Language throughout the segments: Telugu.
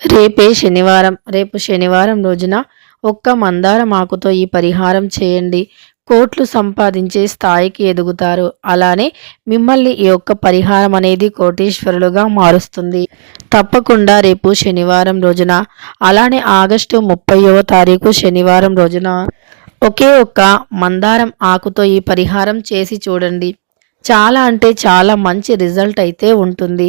రేపే శనివారం రేపు శనివారం రోజున ఒక్క మందారం ఆకుతో ఈ పరిహారం చేయండి. కోట్లు సంపాదించే స్థాయికి ఎదుగుతారు. అలానే మిమ్మల్ని ఈ యొక్క పరిహారం అనేది కోటీశ్వరులుగా మారుస్తుంది. తప్పకుండా రేపు శనివారం రోజున అలానే ఆగస్టు ముప్పైవ తారీఖు శనివారం రోజున ఒకే ఒక్క మందారం ఆకుతో ఈ పరిహారం చేసి చూడండి. చాలా అంటే చాలా మంచి రిజల్ట్ అయితే ఉంటుంది.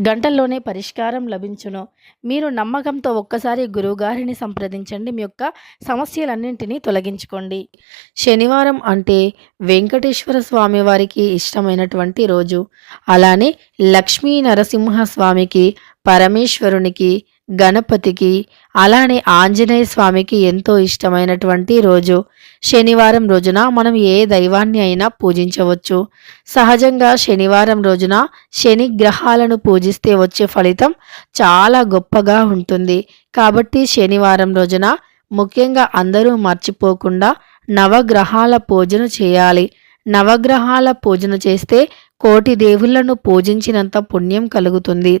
గంటల్లోనే పరిష్కారం లభించును. మీరు నమ్మకంతో ఒక్కసారి గురువుగారిని సంప్రదించండి. మీ యొక్క సమస్యలన్నింటినీ తొలగించుకోండి. శనివారం అంటే వెంకటేశ్వర స్వామి వారికి ఇష్టమైనటువంటి రోజు. అలానే లక్ష్మీ నరసింహ స్వామికి పరమేశ్వరునికి గణపతికి అలానే ఆంజనేయ స్వామికి ఎంతో ఇష్టమైనటువంటి రోజు. శనివారం రోజున మనం ఏ దైవాన్ని అయినా పూజించవచ్చు. సహజంగా శనివారం రోజున శని గ్రహాలను పూజిస్తే వచ్చే ఫలితం చాలా గొప్పగా ఉంటుంది. కాబట్టి శనివారం రోజున ముఖ్యంగా అందరూ మర్చిపోకుండా నవగ్రహాల పూజను చేయాలి. నవగ్రహాల పూజను చేస్తే కోటి దేవుళ్ళను పూజించినంత పుణ్యం కలుగుతుంది.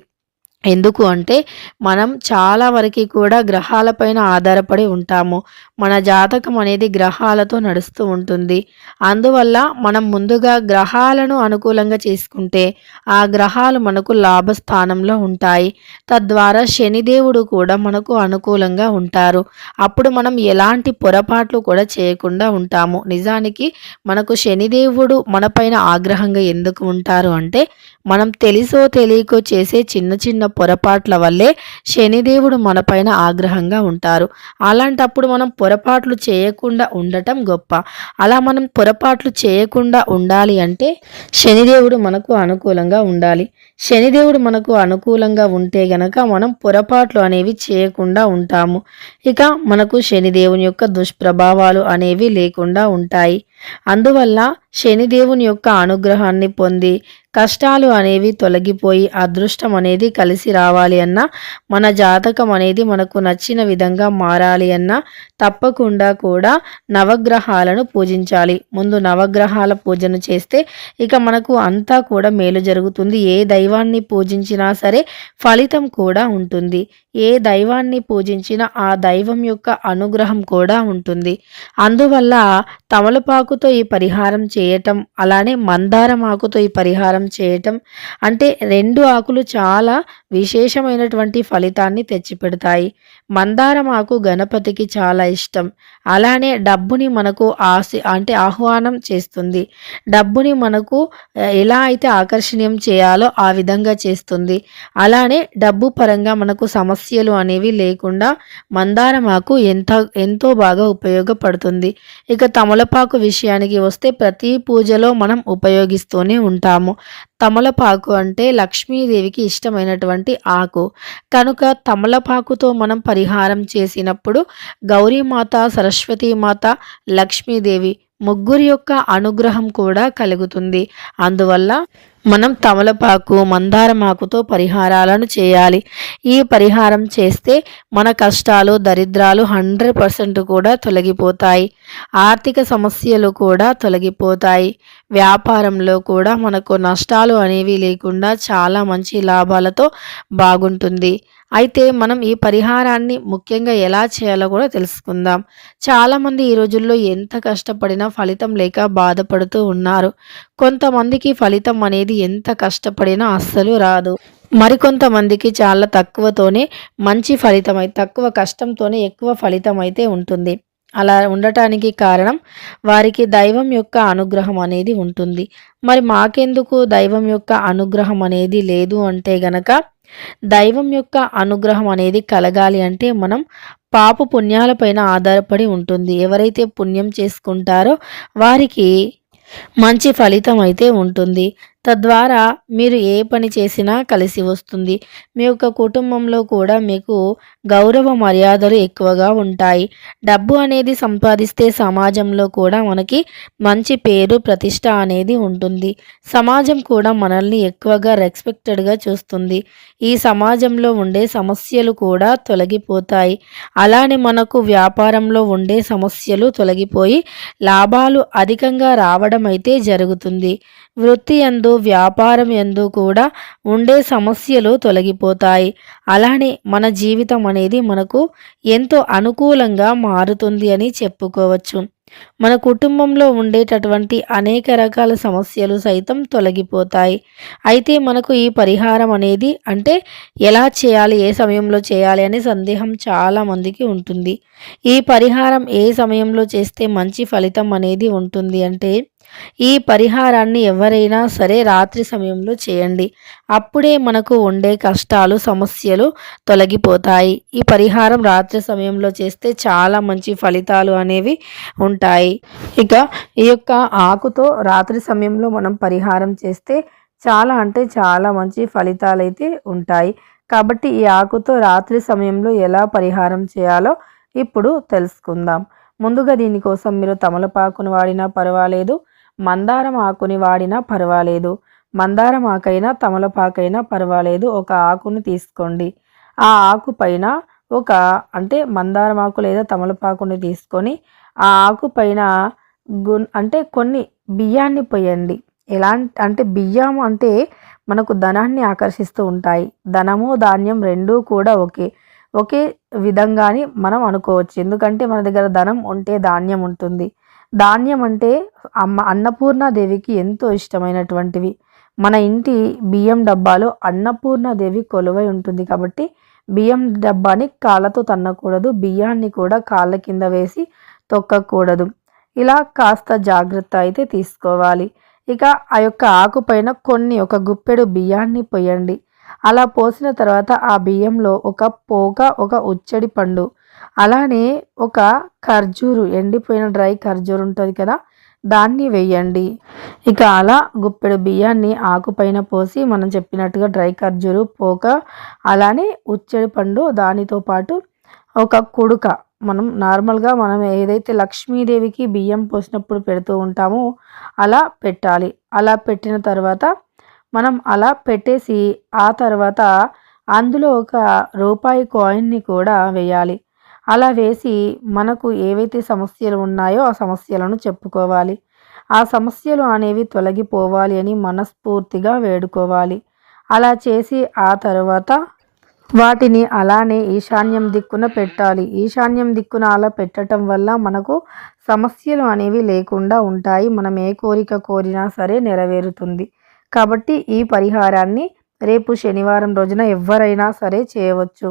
ఎందుకు అంటే మనం చాలా వరకు కూడా గ్రహాలపైన ఆధారపడి ఉంటాము. మన జాతకం అనేది గ్రహాలతో నడుస్తూ ఉంటుంది. అందువల్ల మనం ముందుగా గ్రహాలను అనుకూలంగా చేసుకుంటే ఆ గ్రహాలు మనకు లాభస్థానంలో ఉంటాయి. తద్వారా శనిదేవుడు కూడా మనకు అనుకూలంగా ఉంటారు. అప్పుడు మనం ఎలాంటి పొరపాట్లు కూడా చేయకుండా ఉంటాము. నిజానికి మనకు శనిదేవుడు మనపైన ఆగ్రహంగా ఎందుకు ఉంటారు అంటే మనం తెలిసో తెలియకో చేసే చిన్న చిన్న పొరపాట్ల వల్లే శనిదేవుడు మనపైన ఆగ్రహంగా ఉంటారు. అలాంటప్పుడు మనం పొరపాట్లు చేయకుండా ఉండటం గొప్ప. అలా మనం పొరపాట్లు చేయకుండా ఉండాలి అంటే శనిదేవుడు మనకు అనుకూలంగా ఉండాలి. శనిదేవుడు మనకు అనుకూలంగా ఉంటే గనక మనం పొరపాట్లు అనేవి చేయకుండా ఉంటాము. ఇక మనకు శనిదేవుని యొక్క దుష్ప్రభావాలు అనేవి లేకుండా ఉంటాయి. అందువల్ల శనిదేవుని యొక్క అనుగ్రహాన్ని పొంది కష్టాలు అనేవి తొలగిపోయి అదృష్టం అనేది కలిసి రావాలి అన్నా మన జాతకం అనేది మనకు నచ్చిన విధంగా మారాలి అన్నా తప్పకుండా కూడా నవగ్రహాలను పూజించాలి. ముందు నవగ్రహాల పూజను చేస్తే ఇక మనకు అంతా కూడా మేలు జరుగుతుంది. ఏ దైవాన్ని పూజించినా సరే ఫలితం కూడా ఉంటుంది. ఏ దైవాన్ని పూజించినా ఆ దైవం యొక్క అనుగ్రహం కూడా ఉంటుంది. అందువల్ల తమలపాకుతో ఈ పరిహారం చేయటం అలానే మందారం ఆకుతో ఈ పరిహారం చేయటం అంటే రెండు ఆకులు చాలా విశేషమైనటువంటి ఫలితాన్ని తెచ్చిపెడతాయి. మందారం ఆకు గణపతికి చాలా ఇష్టం. అలానే డబ్బుని మనకు ఆశ అంటే ఆహ్వానం చేస్తుంది. డబ్బుని మనకు ఎలా అయితే ఆకర్షణీయం చేయాలో ఆ విధంగా చేస్తుంది. అలానే డబ్బు పరంగా మనకు సమస్యలు అనేవి లేకుండా మందార మాకు ఎంత ఎంతో బాగా ఉపయోగపడుతుంది. ఇక తమలపాకు విషయానికి వస్తే ప్రతి పూజలో మనం ఉపయోగిస్తూనే ఉంటాము. తమలపాకు అంటే లక్ష్మీదేవికి ఇష్టమైనటువంటి ఆకు. కనుక తమలపాకుతో మనం పరిహారం చేసినప్పుడు గౌరీమాత సరస్వతీమాత లక్ష్మీదేవి ముగ్గురి యొక్క అనుగ్రహం కూడా కలుగుతుంది. అందువల్ల మనం తమలపాకు మందారమాకుతో పరిహారాలను చేయాలి. ఈ పరిహారం చేస్తే మన కష్టాలు దరిద్రాలు హండ్రెడ్ పర్సెంట్ కూడా తొలగిపోతాయి. ఆర్థిక సమస్యలు కూడా తొలగిపోతాయి. వ్యాపారంలో కూడా మనకు నష్టాలు అనేవి లేకుండా చాలా మంచి లాభాలతో బాగుంటుంది. అయితే మనం ఈ పరిహారాన్ని ముఖ్యంగా ఎలా చేయాలో కూడా తెలుసుకుందాం. చాలామంది ఈ రోజుల్లో ఎంత కష్టపడినా ఫలితం లేక బాధపడుతూ ఉన్నారు. కొంతమందికి ఫలితం అనేది ఎంత కష్టపడినా అస్సలు రాదు. మరికొంతమందికి చాలా తక్కువతోనే మంచి ఫలితం అయితే తక్కువ కష్టంతోనే ఎక్కువ ఫలితం అయితే ఉంటుంది. అలా ఉండటానికి కారణం వారికి దైవం యొక్క అనుగ్రహం అనేది ఉంటుంది. మరి మాకెందుకు దైవం యొక్క అనుగ్రహం అనేది లేదు అంటే గనక దైవం యొక్క అనుగ్రహం అనేది కలగాలి అంటే మనం పాపు పుణ్యాలపైన ఆధారపడి ఉంటుంది. ఎవరైతే పుణ్యం చేసుకుంటారో వారికి మంచి ఫలితం అయితే ఉంటుంది. తద్వారా మీరు ఏ పని చేసినా కలిసి వస్తుంది. మీ యొక్క కుటుంబంలో కూడా మీకు గౌరవ మర్యాదలు ఎక్కువగా ఉంటాయి. డబ్బు అనేది సంపాదిస్తే సమాజంలో కూడా మనకి మంచి పేరు ప్రతిష్ట అనేది ఉంటుంది. సమాజం కూడా మనల్ని ఎక్కువగా రెస్పెక్టెడ్గా చూస్తుంది. ఈ సమాజంలో ఉండే సమస్యలు కూడా తొలగిపోతాయి. అలానే మనకు వ్యాపారంలో ఉండే సమస్యలు తొలగిపోయి లాభాలు అధికంగా రావడం అయితే జరుగుతుంది. వృత్తి ఎందు వ్యాపారం ఎందు కూడా ఉండే సమస్యలు తొలగిపోతాయి. అలానే మన జీవితం అనేది మనకు ఎంతో అనుకూలంగా మారుతుంది అని చెప్పుకోవచ్చు. మన కుటుంబంలో ఉండేటటువంటి అనేక రకాల సమస్యలు సైతం తొలగిపోతాయి. అయితే మనకు ఈ పరిహారం అనేది అంటే ఎలా చేయాలి ఏ సమయంలో చేయాలి అనే సందేహం చాలా మందికి ఉంటుంది. ఈ పరిహారం ఏ సమయంలో చేస్తే మంచి ఫలితం అనేది ఉంటుంది అంటే ఈ పరిహారాన్ని ఎవరైనా సరే రాత్రి సమయంలో చేయండి. అప్పుడే మనకు ఉండే కష్టాలు సమస్యలు తొలగిపోతాయి. ఈ పరిహారం రాత్రి సమయంలో చేస్తే చాలా మంచి ఫలితాలు అనేవి ఉంటాయి. ఇక ఈ యొక్క ఆకుతో రాత్రి సమయంలో మనం పరిహారం చేస్తే చాలా అంటే చాలా మంచి ఫలితాలు అయితే ఉంటాయి. కాబట్టి ఈ ఆకుతో రాత్రి సమయంలో ఎలా పరిహారం చేయాలో ఇప్పుడు తెలుసుకుందాం. ముందుగా దీనికోసం మీరు తమలపాకును వాడినా పర్వాలేదు. మందారం ఆకుని వాడినా పర్వాలేదు. మందారం ఆకైనా తమలపాకైనా పర్వాలేదు. ఒక ఆకును తీసుకోండి. ఆ ఆకు పైన ఒక అంటే మందారం ఆకు లేదా తమలపాకుని తీసుకొని ఆ ఆకు పైన గు అంటే కొన్ని బియ్యాన్ని పోయండి ఎలా అంటే బియ్యం అంటే మనకు ధనాన్ని ఆకర్షిస్తూ ఉంటాయి. ధనము ధాన్యం రెండూ కూడా ఒకే ఒకే విధంగాని మనం అనుకోవచ్చు. ఎందుకంటే మన దగ్గర ధనం ఉంటే ధాన్యం ఉంటుంది. ధాన్యం అంటే అమ్మ అన్నపూర్ణాదేవికి ఎంతో ఇష్టమైనటువంటివి. మన ఇంటి బియ్యం డబ్బాలో అన్నపూర్ణాదేవి కొలువై ఉంటుంది కాబట్టి బియ్యం డబ్బాని కాళ్ళతో తన్నకూడదు బియ్యాన్ని కూడా కాళ్ళ కింద వేసి తొక్కకూడదు. ఇలా కాస్త జాగ్రత్త అయితే తీసుకోవాలి. ఇక ఆ యొక్క ఆకుపైన కొన్ని ఒక గుప్పెడు బియ్యాన్ని పోయండి అలా పోసిన తర్వాత ఆ బియ్యంలో ఒక పోక ఒక ఉచ్చడి పండు అలానే ఒక ఖర్జూరు ఎండిపోయిన డ్రై ఖర్జూరు ఉంటుంది కదా దాన్ని వేయండి. ఇక అలా గుప్పెడు బియ్యాన్ని ఆకుపైన పోసి మనం చెప్పినట్టుగా డ్రై ఖర్జూరు పోక అలానే ఉచ్చడి పండు దానితో పాటు ఒక కుడుక. మనం నార్మల్గా మనం ఏదైతే లక్ష్మీదేవికి బియ్యం పోసినప్పుడు పెడుతూ ఉంటామో అలా పెట్టాలి. అలా పెట్టిన తర్వాత మనం అలా పెట్టేసి ఆ తర్వాత అందులో ఒక రూపాయి కాయిన్ని కూడా వేయాలి. అలా వేసి మనకు ఏవైతే సమస్యలు ఉన్నాయో ఆ సమస్యలను చెప్పుకోవాలి. ఆ సమస్యలు అనేవి తొలగిపోవాలి అని మనస్ఫూర్తిగా వేడుకోవాలి. అలా చేసి ఆ తర్వాత వాటిని అలానే ఈశాన్యం దిక్కున పెట్టాలి. ఈశాన్యం దిక్కున అలా పెట్టడం వల్ల మనకు సమస్యలు అనేవి లేకుండా ఉంటాయి. మనం ఏ కోరిక కోరినా సరే నెరవేరుతుంది. కాబట్టి ఈ పరిహారాన్ని రేపు శనివారం రోజున ఎవరైనా సరే చేయవచ్చు.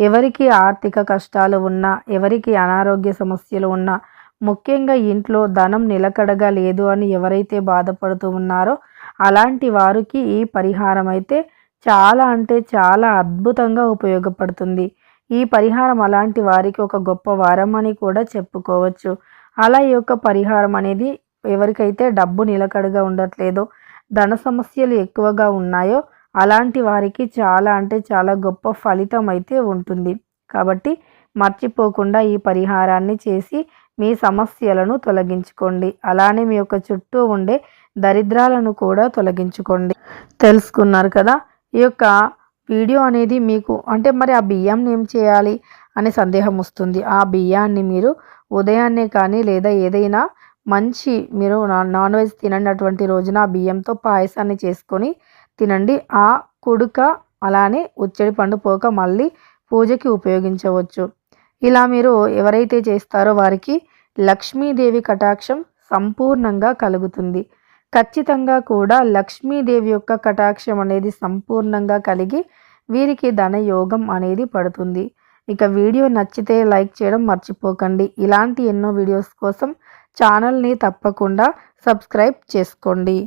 ఎవరికి ఆర్థిక కష్టాలు ఉన్నా ఎవరికి అనారోగ్య సమస్యలు ఉన్నా ముఖ్యంగా ఇంట్లో ధనం నిలకడగా లేదు అని ఎవరైతే బాధపడుతూ ఉన్నారో అలాంటి వారికి ఈ పరిహారం అయితే చాలా అంటే చాలా అద్భుతంగా ఉపయోగపడుతుంది. ఈ పరిహారం అలాంటి వారికి ఒక గొప్ప వరం అని కూడా చెప్పుకోవచ్చు. అలా ఈ యొక్క పరిహారం అనేది ఎవరికైతే డబ్బు నిలకడగా ఉండట్లేదో ధన సమస్యలు ఎక్కువగా ఉన్నాయో అలాంటి వారికి చాలా అంటే చాలా గొప్ప ఫలితం అయితే ఉంటుంది. కాబట్టి మర్చిపోకుండా ఈ పరిహారాన్ని చేసి మీ సమస్యలను తొలగించుకోండి. అలానే మీ యొక్క చుట్టూ ఉండే దరిద్రాలను కూడా తొలగించుకోండి. తెలుసుకున్నారు కదా? ఈ యొక్క వీడియో అనేది మీకు అంటే మరి ఆ బియ్యం ఏం చేయాలి అనే సందేహం వస్తుంది. ఆ బియ్యాన్ని మీరు ఉదయాన్నే కానీ లేదా ఏదైనా మంచి మీరు నాన్ వెజ్ తిననటువంటి రోజున ఆ బియ్యంతో పాయసాన్ని చేసుకొని తినండి. ఆ కుడుక అలానే ఉచ్చడి పండు పోక మళ్ళీ పూజకి ఉపయోగించవచ్చు. ఇలా మీరు ఎవరైతే చేస్తారో వారికి లక్ష్మీదేవి కటాక్షం సంపూర్ణంగా కలుగుతుంది. ఖచ్చితంగా కూడా లక్ష్మీదేవి యొక్క కటాక్షం అనేది సంపూర్ణంగా కలిగి వీరికి ధనయోగం అనేది పడుతుంది. ఇక వీడియో నచ్చితే లైక్ చేయడం మర్చిపోకండి. ఇలాంటి ఎన్నో వీడియోస్ కోసం ఛానల్ని తప్పకుండా సబ్స్క్రైబ్ చేసుకోండి.